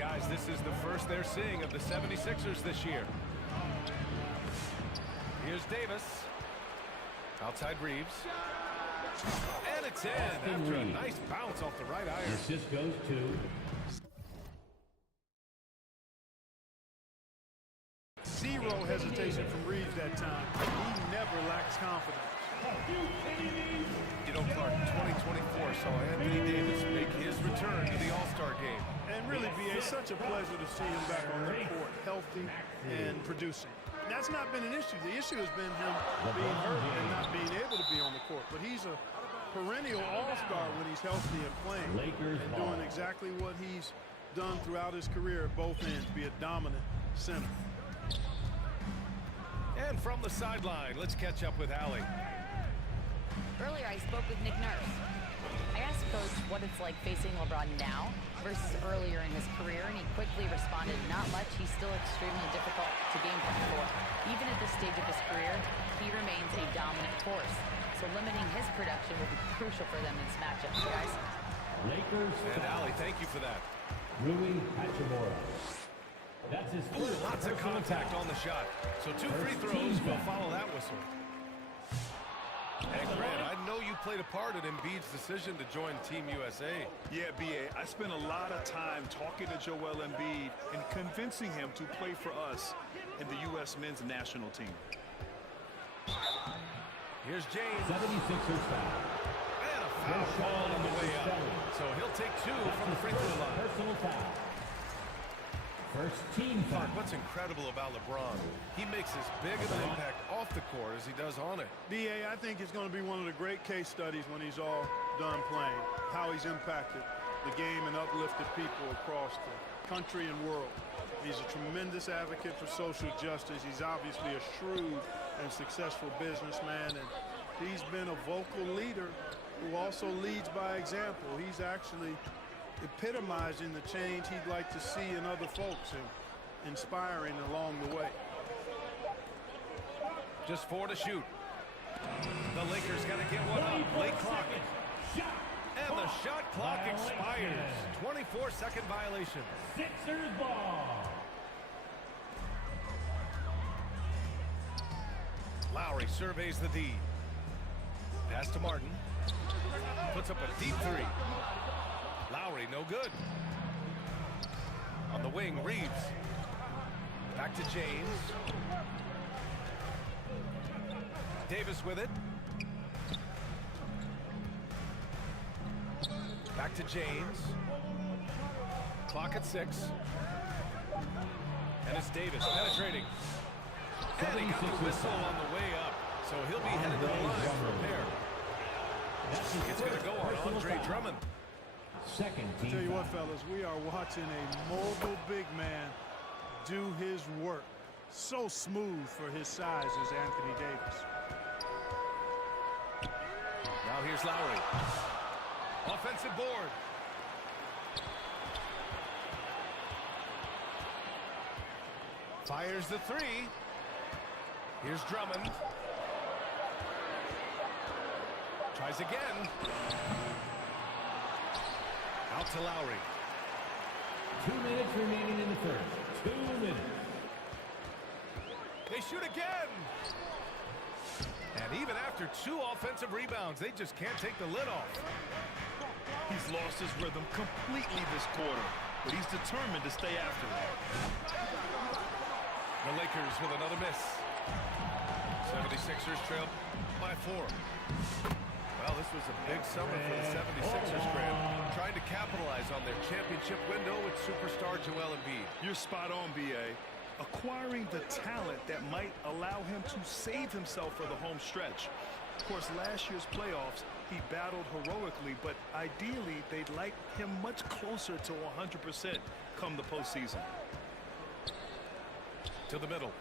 Guys, this is the first they're seeing of the 76ers this year. Here's Davis. Outside Reeves. And it's in after a nice bounce off the right iron. Assist goes to... Zero hesitation from Reeves that time. He never lacks confidence. You know, Clark, 2024 saw Anthony Davis make his return to the All-Star game. And really, B.A., such a pleasure to see him back on the court, healthy and producing. That's not been an issue. The issue has been him being hurt and not being able to be on the court. But he's a perennial all-star when he's healthy and playing and doing exactly what he's done throughout his career at both ends, be a dominant center. And from the sideline, let's catch up with Allie. Earlier, I spoke with Nick Nurse. I asked Coach what it's like facing LeBron now versus earlier in his career, and he quickly responded, not much. He's still extremely difficult to game plan for. Even at this stage of his career, he remains a dominant force. So limiting his production will be crucial for them in this matchup, guys. Lakers. And Allie, thank you for that. Rui Hachimura. That's his first. Lots of contact on the shot. So 2 free throws will follow that whistle. And Grant, I know you played a part in Embiid's decision to join Team USA. Yeah, B.A., I spent a lot of time talking to Joel Embiid and convincing him to play for us in the U.S. men's national team. Here's James. 76ers foul. And a foul call on the way up. So he'll take 2 from the free throw line. Personal foul. First team foul. What's incredible about LeBron, he makes as big of an impact off the court as he does on it. B.A., I think it's going to be one of the great case studies when he's all done playing, how he's impacted the game and uplifted people across the country and world. He's a tremendous advocate for social justice. He's obviously a shrewd and successful businessman, and he's been a vocal leader who also leads by example. He's actually epitomizing the change he'd like to see in other folks and inspiring along the way. Just 4 to shoot. The Lakers got to get one up. Late clock. And the shot clock expires. 24-second violation. Sixers ball. Lowry surveys the D. Pass to Martin. Puts up a deep 3. Lowry, no good. On the wing, Reeves. Back to James. Davis with it. Back to James. Clock at 6. And it's Davis penetrating. And he got the whistle on the way up. So he'll be headed to the line for a pair. It's going to go on Andre Drummond. Second team. Tell you what, fellas, we are watching a mobile big man do his work. So smooth for his size is Anthony Davis. Now here's Lowry. Offensive board. Fires the 3. Here's Drummond. Tries again. Out to Lowry. 2 minutes remaining in the first. 2 minutes. They shoot again. And even after 2 offensive rebounds, they just can't take the lid off. He's lost his rhythm completely this quarter, but he's determined to stay after it. The Lakers with another miss. 76ers trail by 4. Well, this was a big summer for the 76ers, Grant, trying to capitalize on their championship window with superstar Joel Embiid. You're spot on, B.A. Acquiring the talent that might allow him to save himself for the home stretch. Of course, last year's playoffs, he battled heroically, but ideally, they'd like him much closer to 100% come the postseason. To the middle.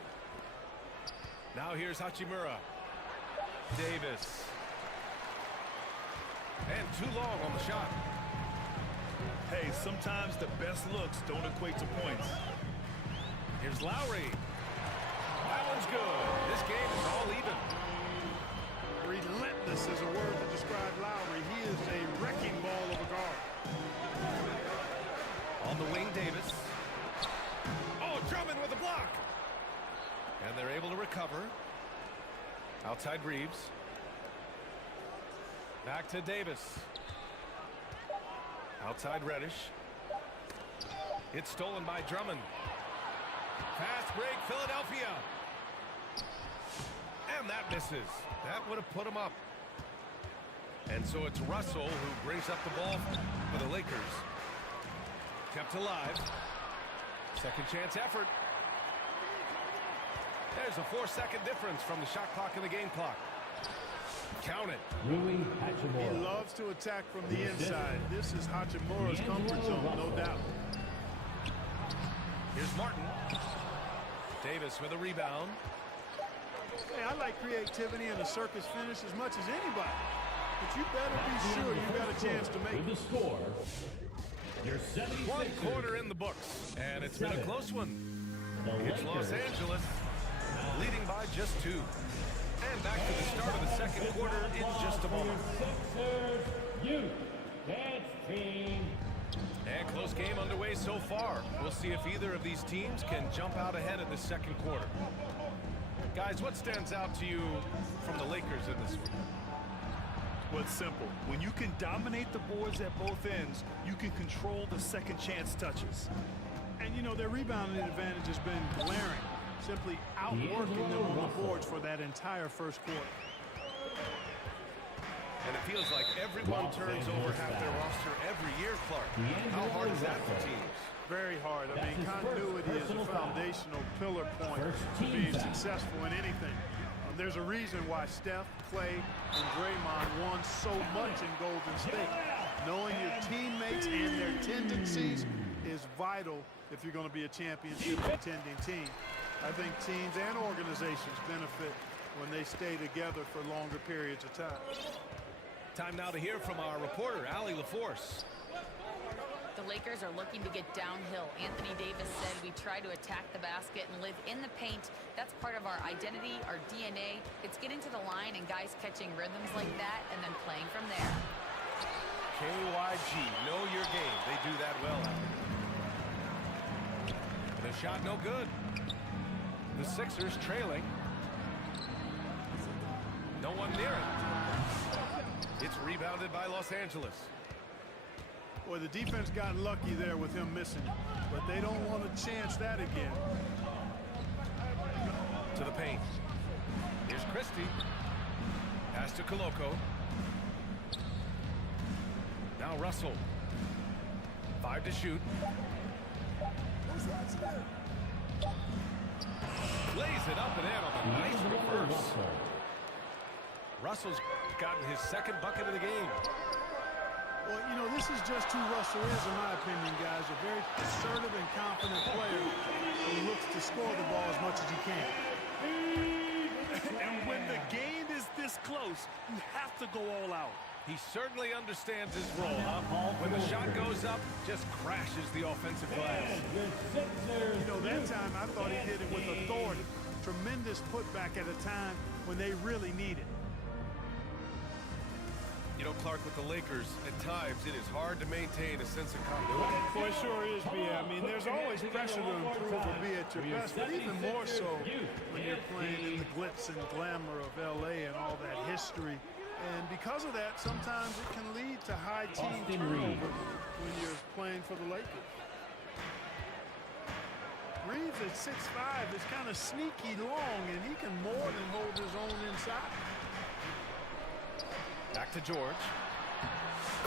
Now here's Hachimura. Davis. And too long on the shot. Hey, sometimes the best looks don't equate to points. Here's Lowry. That one's good. This game is all even. Relentless is a word to describe Lowry. He is a wrecking ball of a guard. On the wing, Davis. Outside Reeves. Back to Davis. Outside Reddish. It's stolen by Drummond. Fast break, Philadelphia. And that misses. That would have put him up. And so it's Russell who brings up the ball for the Lakers. Kept alive. Second chance effort. There's a 4-second difference from the shot clock and the game clock. Count it. Rui He Hachimura. loves to attack from the inside. This is Hachimura's comfort zone, no doubt. Here's Martin. Davis with a rebound. Hey, I like creativity and a circus finish as much as anybody. But you better be sure you got a chance to make With it. the score, your 76ers. One quarter in the books, and it's been a close one. The It's Los Lakers. Angeles leading by just 2. And back to the start of the second quarter in just a moment. Sixers, you. That's team. And close game underway so far. We'll see if either of these teams can jump out ahead in the second quarter. Guys, what stands out to you from the Lakers in this one? Well, it's simple. When you can dominate the boards at both ends, you can control the second chance touches. And, you know, their rebounding advantage has been glaring. Simply outworking them on the boards for that entire first quarter. And it feels like everyone turns over half their roster every year, Clark. How hard is that for teams? Very hard. I That's mean, his first continuity is a personal foul. foundational pillar point First to team being foul. successful in anything. There's a reason why Steph, Clay, and Draymond won so much in Golden State. Knowing your teammates and their tendencies is vital if you're going to be a championship contending team. I think teams and organizations benefit when they stay together for longer periods of time. Time now to hear from our reporter, Allie LaForce. The Lakers are looking to get downhill. Anthony Davis said we try to attack the basket and live in the paint. That's part of our identity, our DNA. It's getting to the line and guys catching rhythms like that and then playing from there. KYG, know your game. They do that well. And a shot no good. The Sixers trailing. No one near it. It's rebounded by Los Angeles. Boy, the defense got lucky there with him missing it, but they don't want to chance that again. To the paint. Here's Christie. Pass to Koloko. Now Russell. 5 to shoot. Lays it up and in on a nice reverse. Russell's gotten his second bucket of the game. Well, you know, this is just who Russell is, in my opinion, guys. A very assertive and confident player who looks to score the ball as much as he can. And when the game is this close, you have to go all out. He certainly understands his role, huh? When the shot goes up, just crashes the offensive glass. You know, that time I thought he did it with authority. Tremendous putback at a time when they really need it. You know, Clark, with the Lakers, at times it is hard to maintain a sense of continuity. Well, it sure is, B. I mean, there's always pressure to improve or be at your best, but even more so when you're playing in the glitz and glamour of L.A. and all that history. And because of that, sometimes it can lead to high team turnover when you're playing for the Lakers. Reeves at 6'5" is kind of sneaky long, and he can more than hold his own inside. Back to George.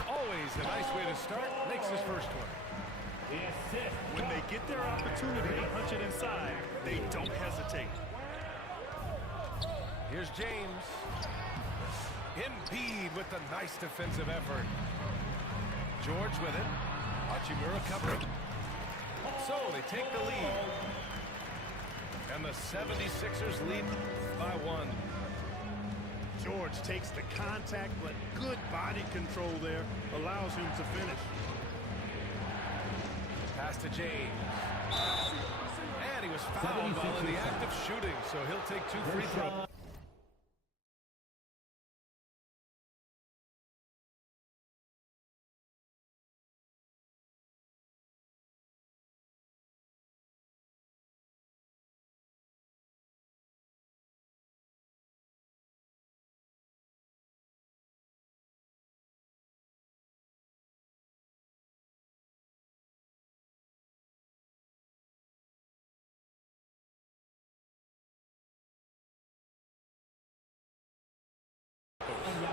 Always a nice way to start. Makes his first one. When they get their opportunity to punch it inside, they don't hesitate. Here's James. Embiid with the nice defensive effort. George with it. Hachimura covering. So they take the lead. And the 76ers lead by 1. George takes the contact, but good body control there allows him to finish. Pass to James. And he was fouled while in the act of shooting, so he'll take 2 free throws.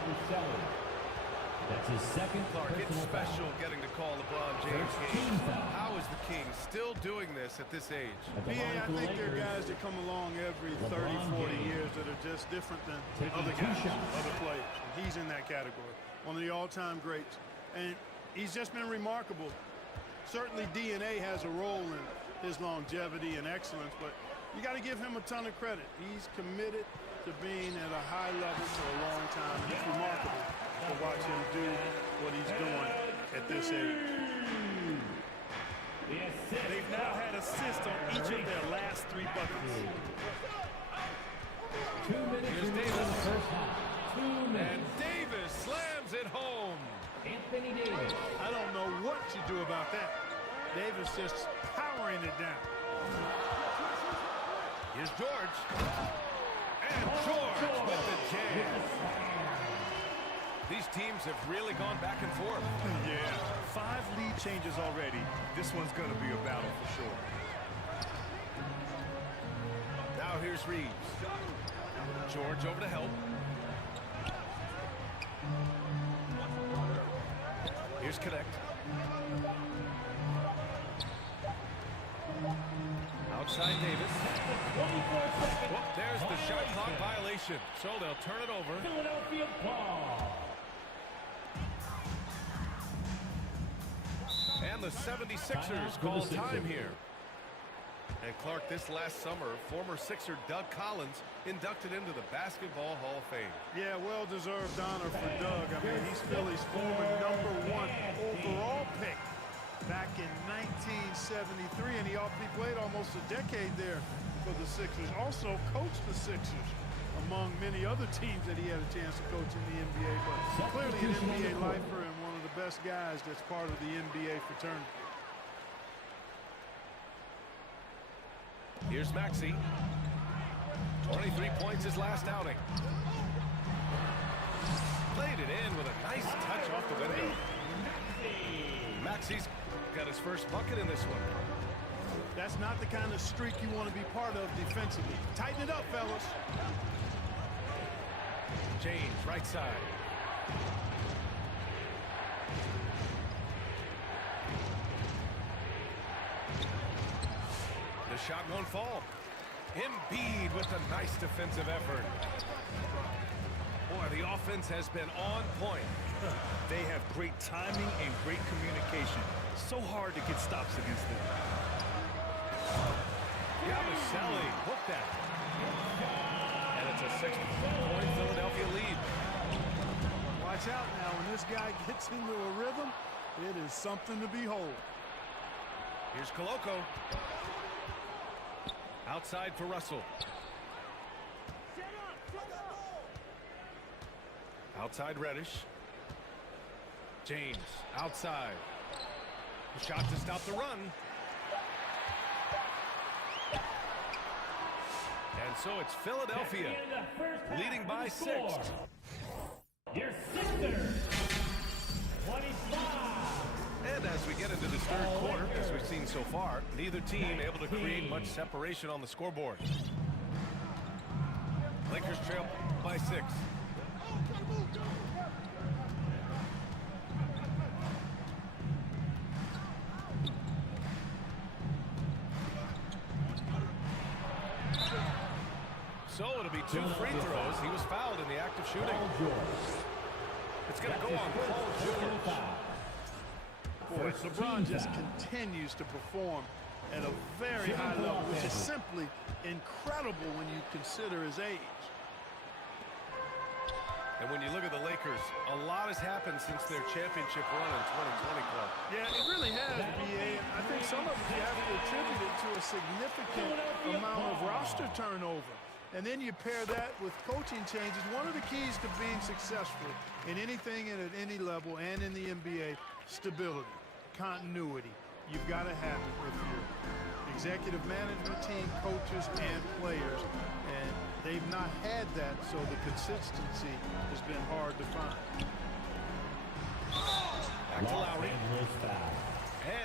for Shelley. That's his second Clark, it's personal special foul. getting to call LeBron James First team games. foul. How is the King still doing this at this age? At the BA, line I for the think there are Lakers, guys that come along every LeBron 30, 40 James. years that are just different than Taking other 2 guys, shots. other players. And he's in that category. One of the all-time greats. And he's just been remarkable. Certainly DNA has a role in his longevity and excellence, but you got to give him a ton of credit. He's committed to being at a high level for a long time. And it's remarkable to watch him do what he's doing at this age. The assist. They've now had assists on each of their last 3 buckets. 2 minutes Here's remaining in Davis. the first half. 2 And minutes. Davis slams it home. Anthony Davis. I don't know what you do about that. Davis just powering it down. Here's George. And George with the jam. These teams have really gone back and forth. Yeah, 5 lead changes already. This one's going to be a battle for sure. Now here's Reeves. George over to help. Here's Connect. Outside Davis. Whoop, there's the shot clock violation. So they'll turn it over. Philadelphia ball. And the 76ers for the call Sixers. time here. And Clark, this last summer, former Sixer Doug Collins inducted into the Basketball Hall of Fame. Yeah, well-deserved honor for Doug. I mean, he's Philly's former #1 overall pick back in 1973, and he played almost a decade there for the Sixers. Also coached the Sixers, among many other teams that he had a chance to coach in the NBA. But clearly an NBA lifer and one of the best guys that's part of the NBA fraternity. Here's Maxey. 23 points his last outing. Played it in with a nice touch off the window. Maxey's got his first bucket in this one. That's not the kind of streak you want to be part of defensively. Tighten it up, fellas. James, right side. The shot won't fall. Embiid with a nice defensive effort. Boy, the offense has been on point. They have great timing and great communication. So hard to get stops against them. Yabusele hooked that. And it's a 6-point Philadelphia lead. Watch out now. When this guy gets into a rhythm, it is something to behold. Here's Koloko. Outside for Russell. Outside Reddish. James outside. The shot to stop the run. And so it's Philadelphia leading by 6. Your Sixers. 25. And as we get into this third quarter, as we've seen so far, neither team able to create much separation on the scoreboard. Lakers trail by 6. So it'll be 2 free throws. He was fouled in the act of shooting. It's going to go on Paul George. Boy, LeBron just continues to perform at a very high level, which is simply incredible when you consider his age. And when you look at the Lakers, a lot has happened since their championship run in 2020, Clark. Yeah, it really has, BA. And I think some of it you have to attribute it to a significant amount of roster turnover. And then you pair that with coaching changes. One of the keys to being successful in anything and at any level and in the NBA, stability, continuity. You've got to have it with your executive management team, coaches, and players. And they've not had that, so the consistency has been hard to find. Back to Lowry.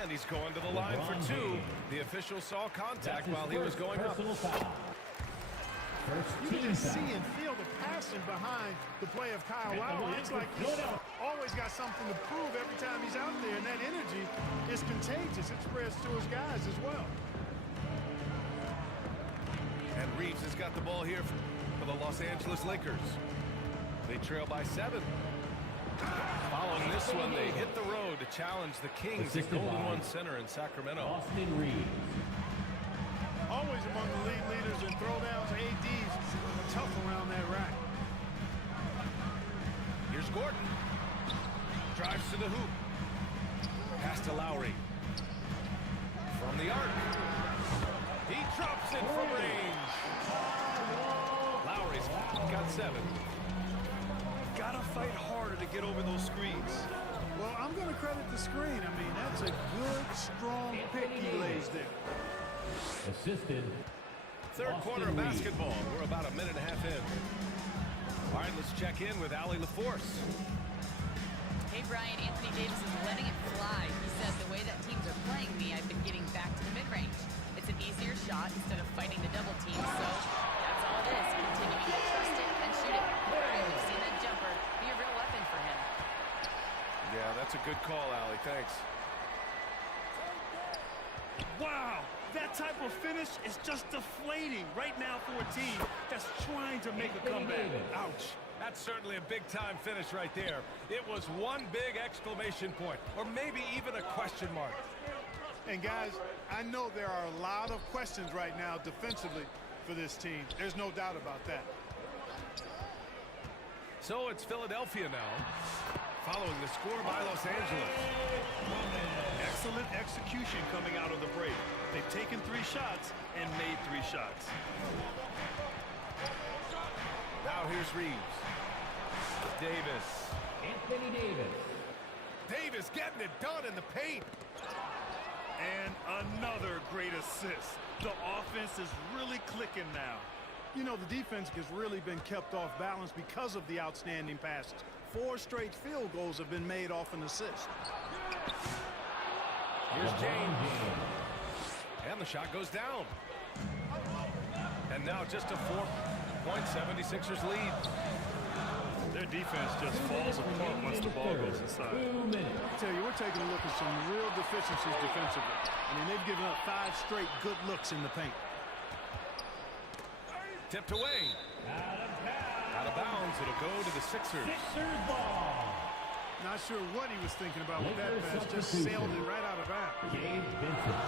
And he's going to the line for 2. The official saw contact while he was going up. First You team can just see foul. and feel the passion behind the play of Kyle At the Lowry. line It's for like he's Philadelphia. always got something to prove every time he's out there, and that energy is contagious. It spreads to his guys as well. And Reeves has got the ball here for the Los Angeles Lakers. They trail by 7. Following this one, they hit the road to challenge the Kings at Assisted Golden by One Center in Sacramento. Austin Reeves. Always among the lead leaders in throwdowns, ADs, tough around that rack. Here's Gordon. Drives to the hoop. Pass to Lowry. From the arc. He drops it from range. Lowry's got 7. Gotta fight harder to get over those screens. Well, I'm going to credit the screen. I mean, that's a good, strong pick he lays there. Assisted. Third Austin quarter of Reeves. basketball. We're about a minute and a half in. All right, let's check in with Allie LaForce. Hey, Brian, Anthony Davis is letting it fly. He said, the way that teams are playing me, I've been getting back to the mid-range. It's an easier shot instead of fighting the double team, so that's all it is, continuing to trust it and shoot it. Brian, we've seen that jumper be a real weapon for him. Yeah, that's a good call, Allie. Thanks. Wow, that type of finish is just deflating right now for a team that's trying to make a comeback. Ouch. That's certainly a big-time finish right there. It was one big exclamation point, or maybe even a question mark. And guys, I know there are a lot of questions right now defensively for this team. There's no doubt about that. So it's Philadelphia now, following the score by Los Angeles. Excellent execution coming out of the break. They've taken 3 shots and made 3 shots. Now here's Reeves. Davis. Anthony Davis. Davis getting it done in the paint. And another great assist. The offense is really clicking now. You know, the defense has really been kept off balance because of the outstanding passes. 4 straight field goals have been made off an assist. Here's James. And the shot goes down. And now just a 4-point 76ers lead. Their defense just falls apart once the ball goes inside. 2 minutes. I tell you, we're taking a look at some real deficiencies defensively. I mean, they've given up 5 straight good looks in the paint. Tipped away. Out of bounds. It'll go to the Sixers. Sixers ball. Not sure what he was thinking about with that Lakers pass. Just substitution. sailed it right out of bounds. Gabe Vincent.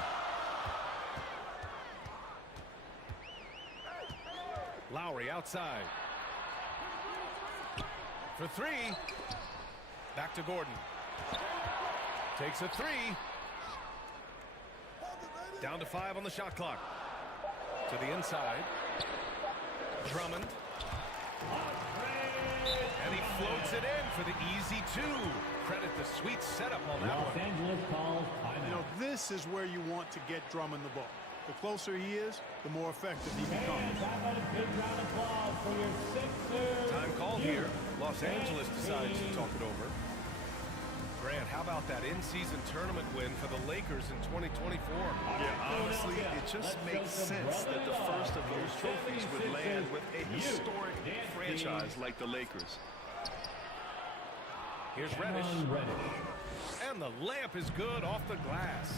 Lowry outside. For 3. Back to Gordon. Takes a 3. Down to 5 on the shot clock. To the inside. Drummond. And he floats it in for the easy 2. Credit the sweet setup on that Los one. Angeles calls You know, timeout. this is where you want to get Drummond the ball. The closer he is, the more effective he becomes. And how about a big round of applause for your Sixers? Time called here. Los Angeles decides to talk it over. Grant, how about that in-season tournament win for the Lakers in 2024? Yeah, honestly, it just makes sense that the first of those trophies would land with a historic franchise like the Lakers. Here's Reddish. Cameron Reddish. And the layup is good off the glass.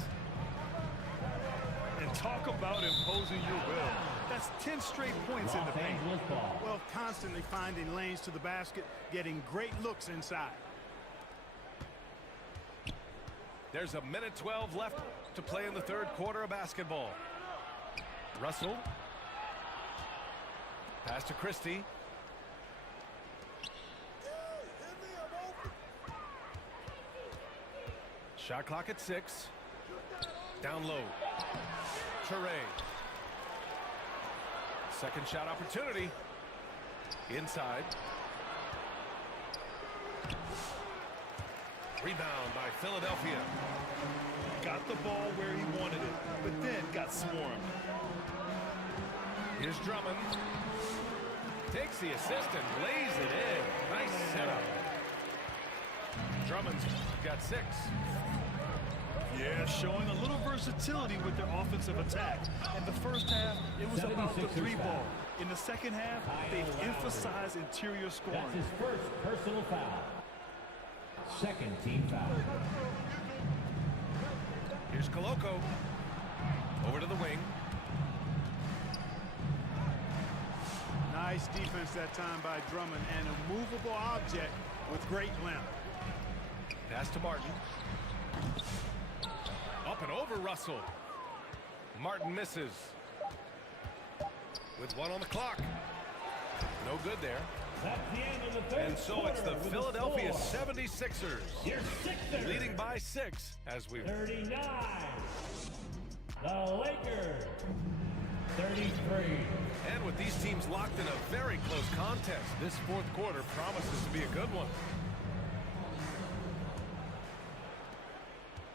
And talk about imposing your will. That's 10 straight points in the Los paint. Angeles ball. Well, constantly finding lanes to the basket, getting great looks inside. There's a minute 12 left to play in the third quarter of basketball. Russell. Pass to Christie. Shot clock at 6. Down low. Touré. Second shot opportunity. Inside. Rebound by Philadelphia. Got the ball where he wanted it, but then got swarmed. Here's Drummond. Takes the assist and lays it in. Nice setup. Drummond's got 6. Yeah, showing a little versatility with their offensive attack. In the first half, it was about the 3 ball. In the second half, they've emphasized interior scoring. That's his first personal foul. Second team foul. Here's Koloko. Over to the wing. Nice defense that time by Drummond, and a movable object with great length. Pass to Martin. Up and over Russell. Martin misses. With one on the clock. No good there. That's the end of the third And so it's the quarter with Philadelphia score. 76ers. Here's Sixers. Leading by 6 as we... 39. The Lakers. 33. And with these teams locked in a very close contest, this fourth quarter promises to be a good one.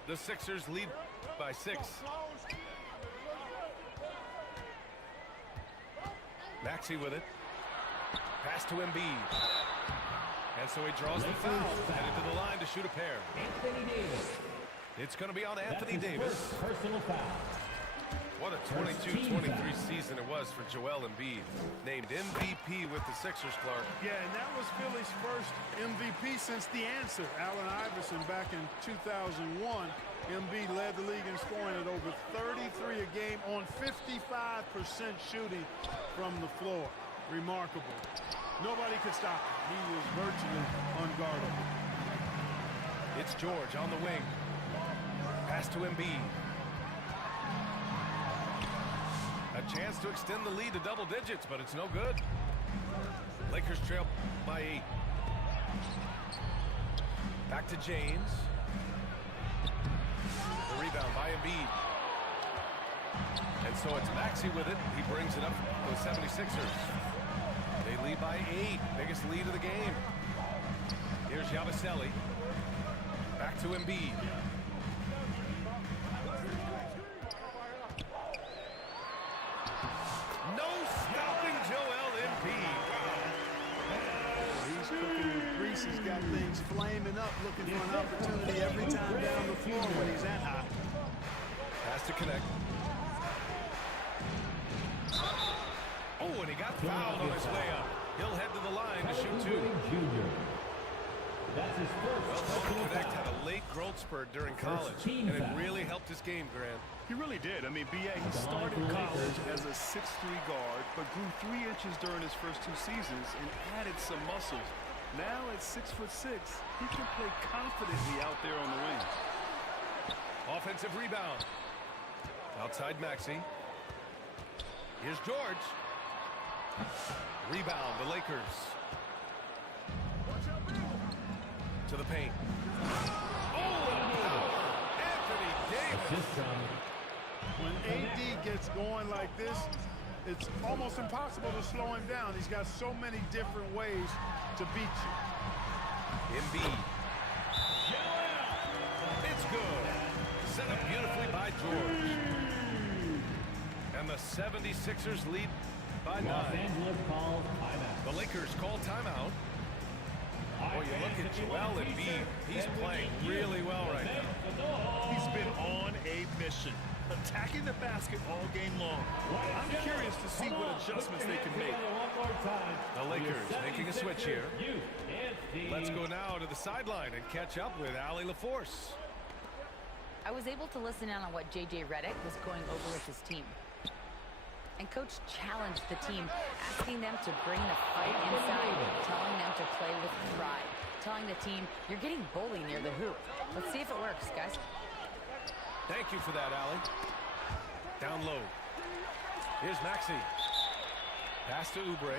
The Sixers lead by 6. Maxey with it. Pass to Embiid. And so he draws the foul. Headed to the line to shoot a pair. Anthony Davis. It's going to be on Anthony That's his Davis. first personal foul. What a 22-23 season it was for Joel Embiid. Named MVP with the Sixers, Clark. Yeah, and that was Philly's first MVP since the answer. Allen Iverson back in 2001. Embiid led the league in scoring at over 33 a game on 55% shooting from the floor. Remarkable. Nobody could stop him. He was virtually unguardable. It's George on the wing. Pass to Embiid. A chance to extend the lead to double digits, but it's no good. Lakers trail by 8. Back to James. The rebound by Embiid. And so it's Maxey with it. He brings it up to the 76ers. They lead by 8. Biggest lead of the game. Here's Yabusele. Back to Embiid. No stopping Joel Embiid. He's cooking with grease. He's got things flaming up, looking for an opportunity every time down the floor when he's that hot. Has to connect. Oh, and he got fouled on his way up. He'll head to the line to shoot 2. Jr. That's his first Well, personal Connect had foul. a late growth spurt during college, team and it foul. really helped his game, Grant. He really did. I mean, B.A., he the line started for college Lakers. as a 6'3 guard, but grew 3 inches during his first 2 seasons and added some muscles. Now at 6'6", he can play confidently out there on the wing. Offensive rebound. Outside Maxey. Here's George. Rebound, the Lakers. To the paint. Oh, Anthony Davis. Assist from When AD gets going like this, it's almost impossible to slow him down. He's got so many different ways to beat you. Embiid. It's good. Set up beautifully by George. And the 76ers lead by 9. Los Angeles calls timeout. The Lakers call timeout. Boy, you look at Joel Embiid. He's playing really well right now. He's been on a mission, attacking the basket all game long. I'm curious to see what adjustments they can make. The Lakers making a switch here. Let's go now to the sideline and catch up with Allie LaForce. I was able to listen in on what J.J. Redick was going over with his team. And Coach challenged the team, asking them to bring the fight inside, telling them to play with pride, telling the team, you're getting bullied near the hoop. Let's see if it works, guys. Thank you for that, Allie. Down low. Here's Maxey. Pass to Oubre.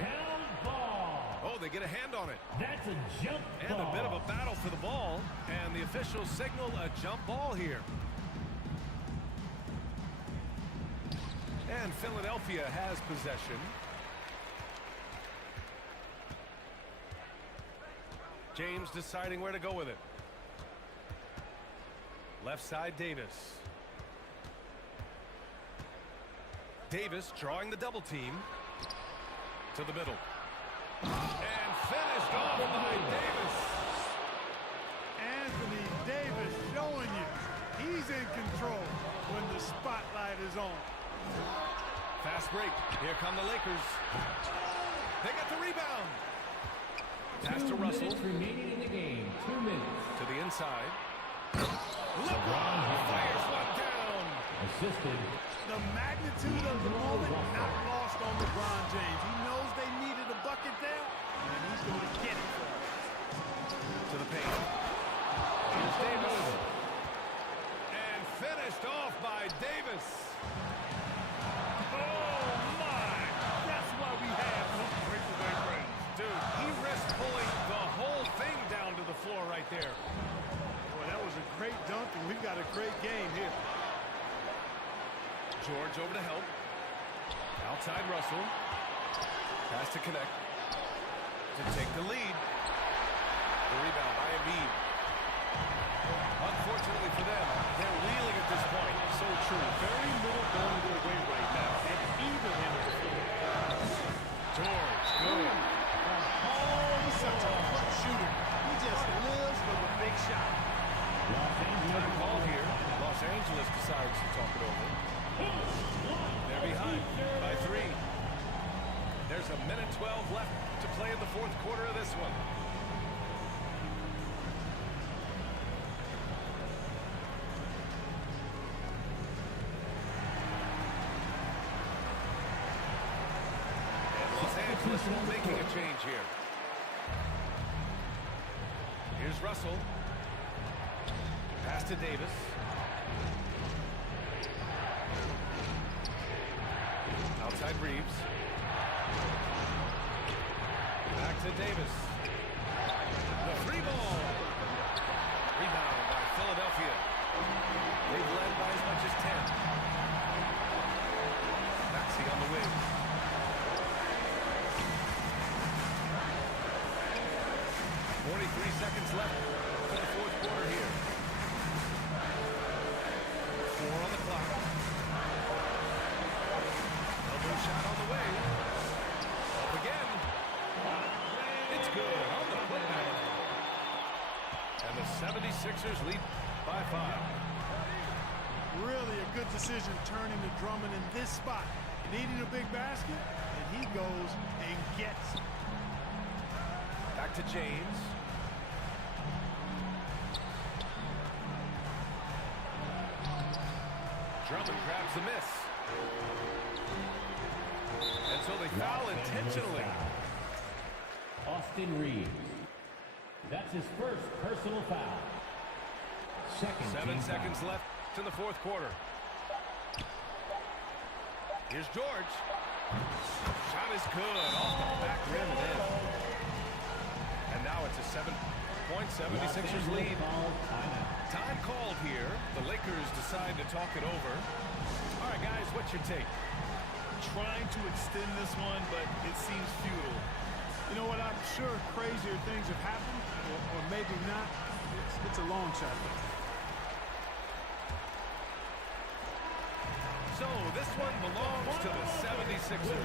Oh, they get a hand on it. That's a jump And ball. a bit of a battle for the ball. And the officials signal a jump ball here. And Philadelphia has possession. James deciding where to go with it. Left side, Davis. Davis drawing the double team. To the middle. And finished off by Davis. Anthony Davis showing you he's in control when the spotlight is on. Fast break. Here come the Lakers. They got the rebound. Pass to 2 Russell. minutes remaining in the game. 2 minutes. To the inside. LeBron fires one down. Assisted. The magnitude of the moment not lost on LeBron James. He knows they needed a bucket there, and he's going to get it for them. To the paint. Here's Davis. And finished off by Davis. Oh, my. That's why we have no breakaway range. Dude, he risked pulling the whole thing down to the floor right there. Boy, that was a great dunk, and we've got a great game here. George over to help. Outside Russell. Pass to connect. To take the lead. The rebound by Embiid. Unfortunately for them, they're reeling at this point. So true. Very little going their way right now. And either end of the floor. George, good. Oh, he's such a clutch shooter. He just lives for the big shot. Time call here. Los Angeles decides to talk it over. They're behind by 3. There's a minute 12 left to play in the fourth quarter of this one. And Los Angeles making a change here. Here's Russell. Pass to Davis. Outside Reeves. Back to Davis. The 3-ball. Rebound by Philadelphia. They've led by as much as 10. Maxey on the wing. 43 seconds left to the fourth quarter here. 4 on the clock. Elbow shot on the way. Up again. It's good on the putback. And the 76ers lead by 5. Really a good decision turning to Drummond in this spot. Needing a big basket, and he goes and gets it. Back to James. Drummond grabs the miss. And so they foul intentionally. Austin Reeves. That's his first personal foul. Second 7 team seconds foul. left to the fourth quarter. Here's George. Shot is good. Off the back rim it is. And now it's a 7-point 76ers lead. Time called here. The Lakers decide to talk it over. All right, guys, what's your take? Trying to extend this one, but it seems futile. You know what? I'm sure crazier things have happened, or maybe not. It's a long shot. So this one belongs to the 76ers.